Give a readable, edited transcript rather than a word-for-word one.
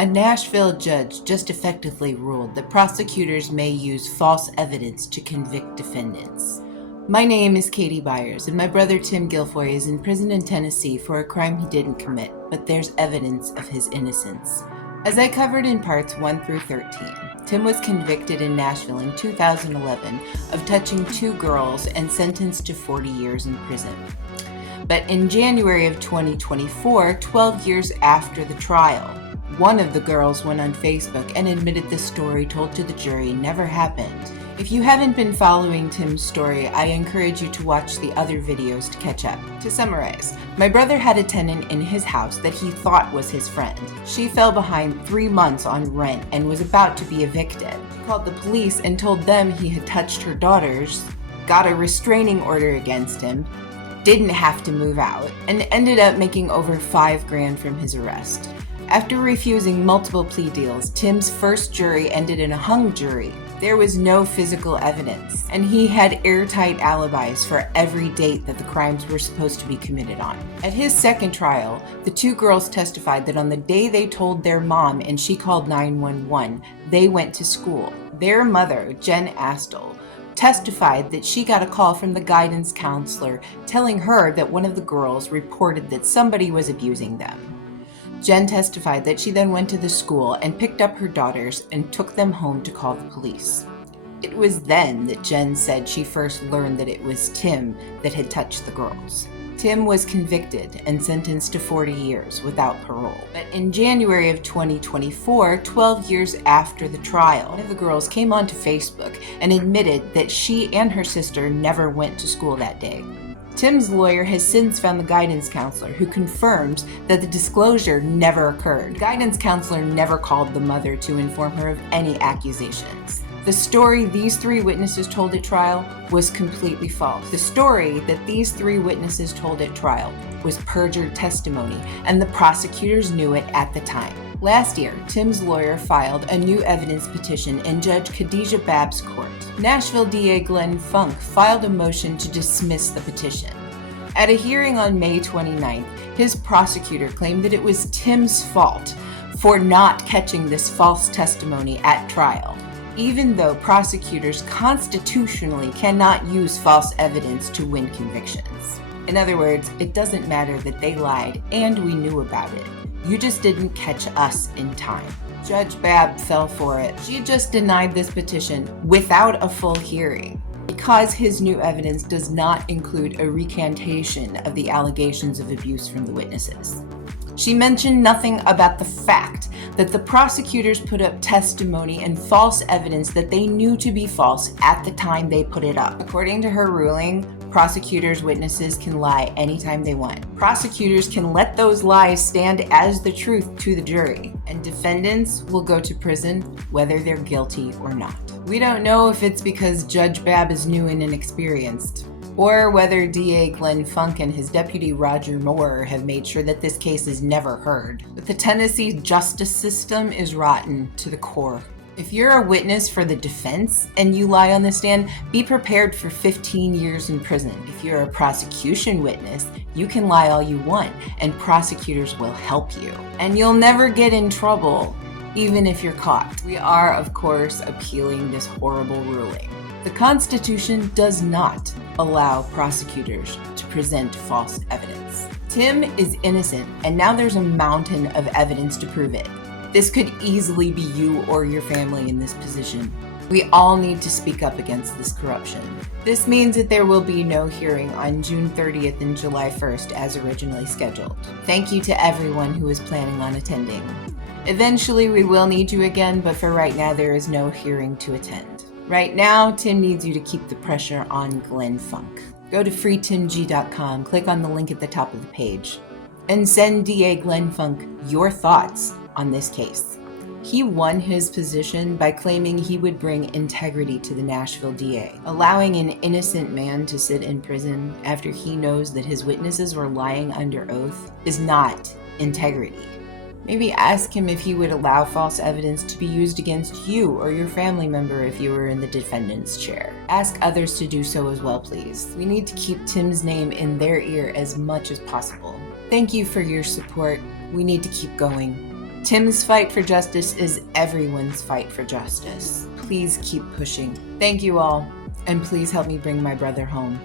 A Nashville judge just effectively ruled that prosecutors may use false evidence to convict defendants. My name is Katie Byers, and my brother Tim Guilfoy is in prison in Tennessee for a crime he didn't commit, but there's evidence of his innocence. As I covered in parts 1 through 13, Tim was convicted in Nashville in 2011 of touching 2 girls and sentenced to 40 years in prison. But in January of 2024, 12 years after the trial, one of the girls went on Facebook and admitted the story told to the jury never happened. If you haven't been following Tim's story, I encourage you to watch the other videos to catch up. To summarize, my brother had a tenant in his house that he thought was his friend. She fell behind 3 months on rent and was about to be evicted. He called the police and told them he had touched her daughters, got a restraining order against him, didn't have to move out, and ended up making over $5,000 from his arrest. After refusing multiple plea deals, Tim's first jury ended in a hung jury. There was no physical evidence, and he had airtight alibis for every date that the crimes were supposed to be committed on. At his second trial, the 2 girls testified that on the day they told their mom and she called 911, they went to school. Their mother, Jen Astle, testified that she got a call from the guidance counselor telling her that one of the girls reported that somebody was abusing them. Jen testified that she then went to the school and picked up her daughters and took them home to call the police. It was then that Jen said she first learned that it was Tim that had touched the girls. Tim was convicted and sentenced to 40 years without parole. But in January of 2024, 12 years after the trial, one of the girls came onto Facebook and admitted that she and her sister never went to school that day. Tim's lawyer has since found the guidance counselor, who confirms that the disclosure never occurred. The guidance counselor never called the mother to inform her of any accusations. The story these 3 witnesses told at trial was completely false. The story that these 3 witnesses told at trial was perjured testimony, and the prosecutors knew it at the time. Last year, Tim's lawyer filed a new evidence petition in Judge Khadijah Babb's court. Nashville DA Glenn Funk filed a motion to dismiss the petition. At a hearing on May 29th, his prosecutor claimed that it was Tim's fault for not catching this false testimony at trial, even though prosecutors constitutionally cannot use false evidence to win convictions. In other words, it doesn't matter that they lied and we knew about it. You just didn't catch us in time. Judge Babb fell for it. She just denied this petition without a full hearing because his new evidence does not include a recantation of the allegations of abuse from the witnesses. She mentioned nothing about the fact that the prosecutors put up testimony and false evidence that they knew to be false at the time they put it up. According to her ruling, prosecutors' witnesses can lie anytime they want. Prosecutors can let those lies stand as the truth to the jury, and defendants will go to prison whether they're guilty or not. We don't know if it's because Judge Babb is new and inexperienced, or whether DA Glenn Funk and his deputy Roger Moore have made sure that this case is never heard. But the Tennessee justice system is rotten to the core. If you're a witness for the defense and you lie on the stand, be prepared for 15 years in prison. If you're a prosecution witness, you can lie all you want, and prosecutors will help you. And you'll never get in trouble, even if you're caught. We are, of course, appealing this horrible ruling. The Constitution does not allow prosecutors to present false evidence. Tim is innocent, and now there's a mountain of evidence to prove it. This could easily be you or your family in this position. We all need to speak up against this corruption. This means that there will be no hearing on June 30th and July 1st as originally scheduled. Thank you to everyone who is planning on attending. Eventually we will need you again, but for right now there is no hearing to attend. Right now, Tim needs you to keep the pressure on Glenn Funk. Go to freetimg.com, click on the link at the top of the page, and send DA Glenn Funk your thoughts on this case. He won his position by claiming he would bring integrity to the Nashville DA. Allowing an innocent man to sit in prison after he knows that his witnesses were lying under oath is not integrity. Maybe ask him if he would allow false evidence to be used against you or your family member if you were in the defendant's chair. Ask others to do so as well, please. We need to keep Tim's name in their ear as much as possible. Thank you for your support. We need to keep going. Tim's fight for justice is everyone's fight for justice. Please keep pushing. Thank you all, and please help me bring my brother home.